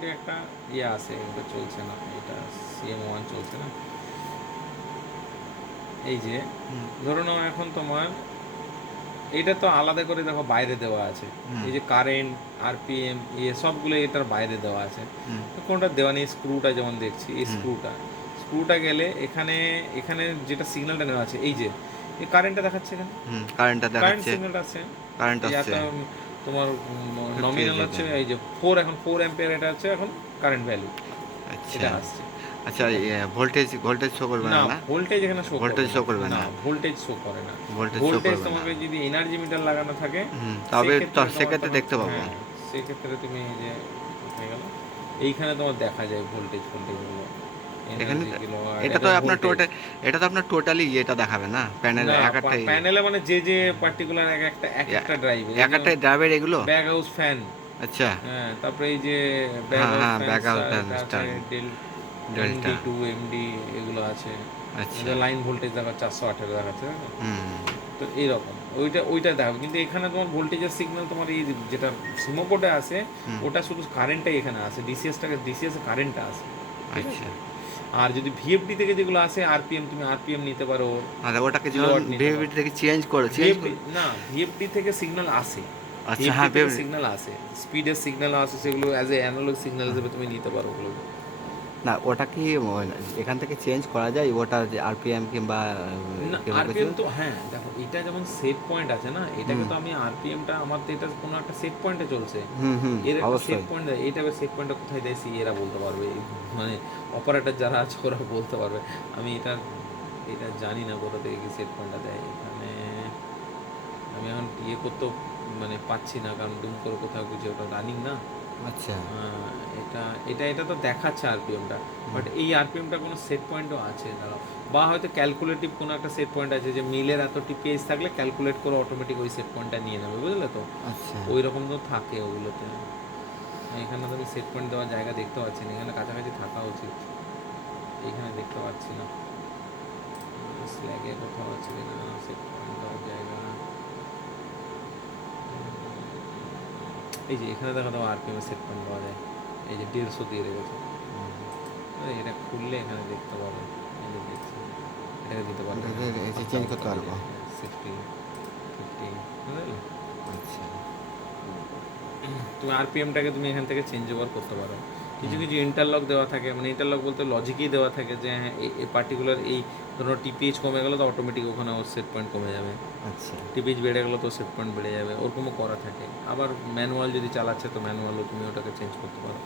Automatic একটা ইয়ে আছে, এটা চলছে না, এটা CM1 চলছে না। এই যে হুম ধরে নাও এখন তোমার এটা তো আলাদা করে দেখো বাইরে দেওয়া আছে, হুম এই যে কারেন্ট, RPM, ইয়ে সবগুলো এটার বাইরে দেওয়া আছে। হুম তো কোনটা দেওয়া নেই, স্ক্রুটা যেমন দেখছি, এই হুম স্ক্রুটা গেলে এখানে, এখানে যেটা সিগন্যালটা নেওয়া আছে, এই যে এই কারেন্টটা দেখাচ্ছে এখানে, হুম কারেন্টটা কারেন্ট দেখাচ্ছে। সিগন্যালটা আছে। কারেন্ট এই আসছে একটা তোমার 58 নমিনাল হচ্ছে থেকে। এই যে 4, এখন 4 অ্যাম্পিয়ার, এটা হচ্ছে এখন কারেন্ট ভ্যালু, আচ্ছা এটা আসছে। আচ্ছা, ঠিক আছে, ভোল্টেজ ভোল্টেজ শো করবে না না? না, ভোল্টেজ এখানে শো ভোল্টেজ করবে শো না, করবে না না, ভোল্টেজ শো করে না। ভোল্টেজ শো ভোল্টেজ করবে না। তোমাকে যদি এনার্জি মিটার লাগানো থাকে তবে সেক্ষেত্রে তোমার সেক্ষেত্রে তখন, দেখতে পাবো। হ্যাঁ সেক্ষেত্রে তুমি এই যে কোথায় গেল, এইখানে তোমার দেখা যায় ভোল্টেজ ভোল্টেজগুলো, এখানে এনার্জি কিলোওয়াট, এটা তো এটা আপনার ভোল্টেজ। টোটাল, এটা তো আপনার টোটালি ইয়েটা দেখাবে না, প্যানেল না এক একটা প্যানেলে মানে যে যে পার্টিকুলার এক একটা ড্রাইভে, এই এক যে একটা ড্রাইভের এগুলো। ব্যাক হাউস ফ্যান, আচ্ছা। হ্যাঁ তারপরে এই যে ব্যাক হ্যাঁ হাউস হ্যাঁ, ফ্যান ব্যাক আউট আছে, স্টার ডেল্টা। MD2 MD এগুলো আছে, আচ্ছা। যে লাইন ভোল্টেজ দেখা 418 দেখাচ্ছে, তাই না? হুম। তো এইরকম ওইটা দেখাবে, কিন্তু এখানে তোমার ভোল্টেজের সিগন্যাল তোমার এই যেটা সিমোকোডে আছে, হুম। ওটা শুধু কারেন্টটাই এখানে আছে, ডিসিএস কারেন্টটা আছে, ঠিক আছে। আচ্ছা আর যদি VFD থেকে যেগুলো আছে RPM, তুমি RPM নিতে পারো, আচ্ছা, ওটাকে যখন কিলোওয়াট নিতে পারো। ভিএভিটি থেকে চেঞ্জ করো, ভিএফডি না, VFD থেকে সিগন্যাল আসে, আচ্ছা ভিএফডি হ্যাঁ থেকে সিগন্যাল আসে, স্পিডের সিগন্যাল আসে, সেগুলো অ্যাজ এ অ্যানালগ সিগন্যাল হিসেবে তুমি নিতে পারো ওগুলো। না, ওটা কি এখান থেকে চেঞ্জ করা যায়, ওটা যে আরপিএম কিংবা না কিংবা কিছু? RPM তো হ্যাঁ দেখো, এটা যেমন সেট পয়েন্ট আছে না, এটাকে হুম তো আমি RPMটা আমার তো এটা কোনো একটা সেট পয়েন্টে চলছে, হুম হুম, এর একটা সেট অবশ্যই। পয়েন্ট দেয়, এইটা সেট পয়েন্টটা কোথায় দেয় এরা বলতে পারবে, মানে অপারেটর যারা আছে ওরা বলতে পারবে। আমি এটা এটা জানি না কোথা থেকে কি সেট পয়েন্টটা দেয় এখানে, আমি এখন ইয়ে করতেও মানে পাচ্ছি না, কারণ দুম করে কোথাও কিছু ওটা রানিং না। আচ্ছা। আহ, এটা এটা এটা তো দেখাচ্ছে RPMটা, হুম বাট এই RPMটা কোনো সেট পয়েন্টও আছে দাঁড়াও, বা হয়তো ক্যালকুলেটিভ কোনো একটা সেট পয়েন্ট আছে, যে মিলের এতটি পেজ থাকলে ক্যালকুলেট করে অটোমেটিক ওই সেট পয়েন্টটা নিয়ে নেবে, বুঝলে তো, আচ্ছা। ওই রকম তো থাকে ওগুলোতে। এখানে তো আমি সেট পয়েন্ট দেওয়ার জায়গা দেখতে পাচ্ছি না, এখানে কাছাকাছি থাকা উচিত, এখানে দেখতে পাচ্ছি না, স্ল্যাগে কোথাও আছে কিনা সেট পয়েন্ট দেওয়ার জায়গা। এই যে এখানে দেখা দাও RPM সেট পয়েন্ট পাওয়া যায়, এই যে 150 দিয়ে রেখেছে, এটা খুললে এখানে দেখতে পাবে, এই যে দেখছি, এটাকে দিতে পারবে এখানে, আস্তে চেঞ্জ আস্তে করতে এই যে পারবো। 60 50, বুঝলে। আচ্ছা। তুমি RPMটাকে তুমি এখান থেকে চেঞ্জ ওভার করতে পারো। কিছু হুম কিছু ইন্টারলক দেওয়া থাকে, মানে ইন্টারলক বলতে লজিকই দেওয়া থাকে, যে হ্যাঁ এই পার্টিকুলার এই ধরো TPH কমে গেলো তো অটোমেটিক ওখানে ওর সেট পয়েন্ট কমে যাবে, আচ্ছা। TPH বেড়ে গেলো তো সেট পয়েন্ট বেড়ে যাবে, ওরকমও করা থাকে। আবার ম্যানুয়াল যদি চালাচ্ছে তো ম্যানুয়ালও তুমি ওটাকে চেঞ্জ করতে পারো।